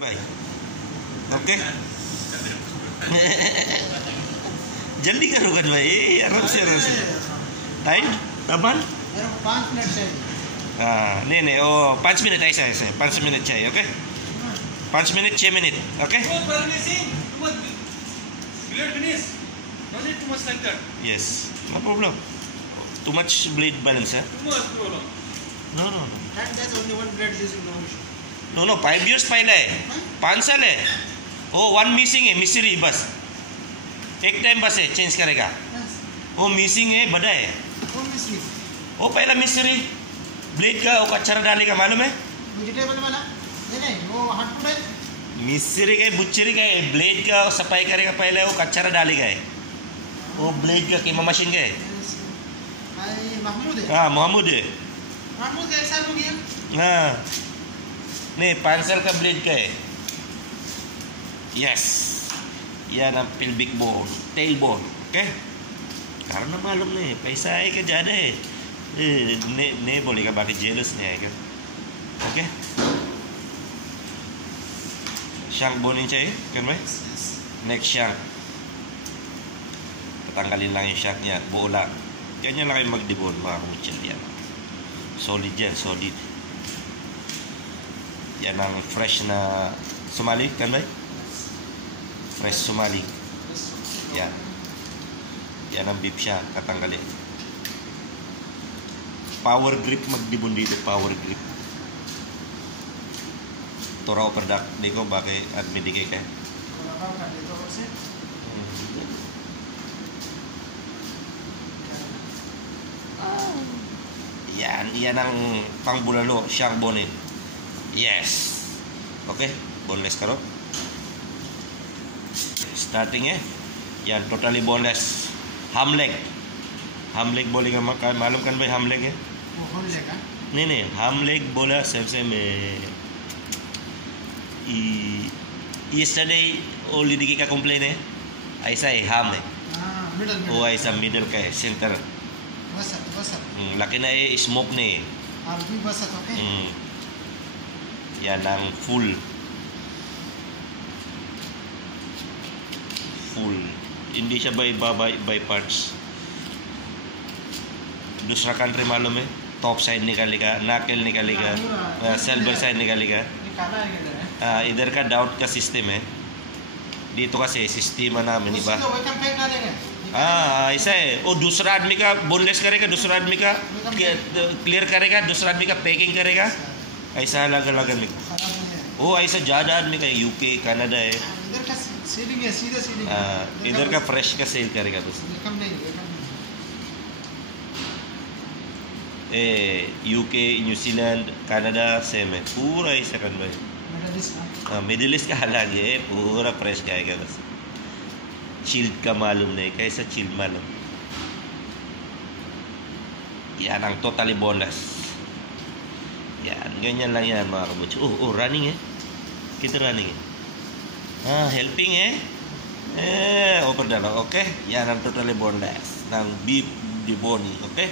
भाई ओके जल्दी करो गन भाई आराम से टाइम अपन 5 मिनट चाहिए। हाँ नहीं ओ 5 मिनट ऐसा ऐसे 5 मिनट चाहिए okay 5 minute 6 minute okay yes no problem too much bleed balance no And there's only one blood using no issue. no 5 years पहले है 5 साल है वो 1 मिसिंग है मिस्री बस एक टाइम बस है चेंज करेगा Yes. वो मिसिंग है बड़ा है What mystery? वो पहला मिस्री ब्लेड का वो कचरा डालेगा मालूम है Vegetable वाला? नहीं वो हाथ है। मिस्री का बुच्चरी का ब्लेड का सफाई करेगा पहले वो कचरा डालेगा है वो ब्लेड का कीमा मशीन का है महमूद है। हाँ मोहम्मद है महमूद कैसा हो गया? हाँ नहीं 5 साल का ब्लेड का है यस या ना pelvic bone tail bone okay karena मालूम नहीं पैसा आएगा ज़्यादा है नहीं बोलेगा बाकी जेलस नहीं आएगा ओके shank bone चाहिए kan भाई next shank tatanggalin lang yung shank niya buo lang ganyan lang kayo magdibon mga kutsil yan solid yan solid yan ang fresh na Somali kan भाई fresh Somali yan yan ang beef siya katanggalin power grip magdibon dito power grip Torau product diko bakit admin di kayak yan ang pangbulalo siyang bonin yes okay boneless karo starting yan totally boneless ham leg बोलेगा मका मालूम kan भाई ham leg है वो लेगा। नहीं ham leg बोला सबसे में yesterday वो लड़की का कंप्लेन है ऐसा है ham है मिडल वो ऐसा मिडल का है सेंटर बस laki na smoke na अरबी बस okay. yan ang full hindi siya by parts दूसरा country मालूम है top side निकालेगा knuckle निकालेगा silver side निकालेगा निकाला है इधर का डाउट का सिस्टम है dito kasi sistema namin iba तो वो कम फेंक डालेंगे। ऐसा है वो दूसरा आदमी का बोनलेस करेगा दूसरा आदमी का क्लियर करेगा दूसरा आदमी का पैकिंग करेगा ऐसा अलग अलग आदमी खराब हो जाए। वो ऐसा ज़्यादा आदमी का यूके कनाडा है इधर का सेलिंग है सीधा सेलिंग। इधर का फ्रेश का सेल करेगा बस कम नहीं यूके न्यूजीलैंड कनाडा सेम है पूरा ऐसा कर भाई मिडिल ईस्ट का अलग है पूरा फ्रेश का आएगा बस चिल्ड का मालूम नहीं कैसा चिल्ड मालूम yan ang totally boneless yan ganyan lang yan mga kabutsi running kita running helping over dalaw okay yan ang totally boneless ng beef debone okay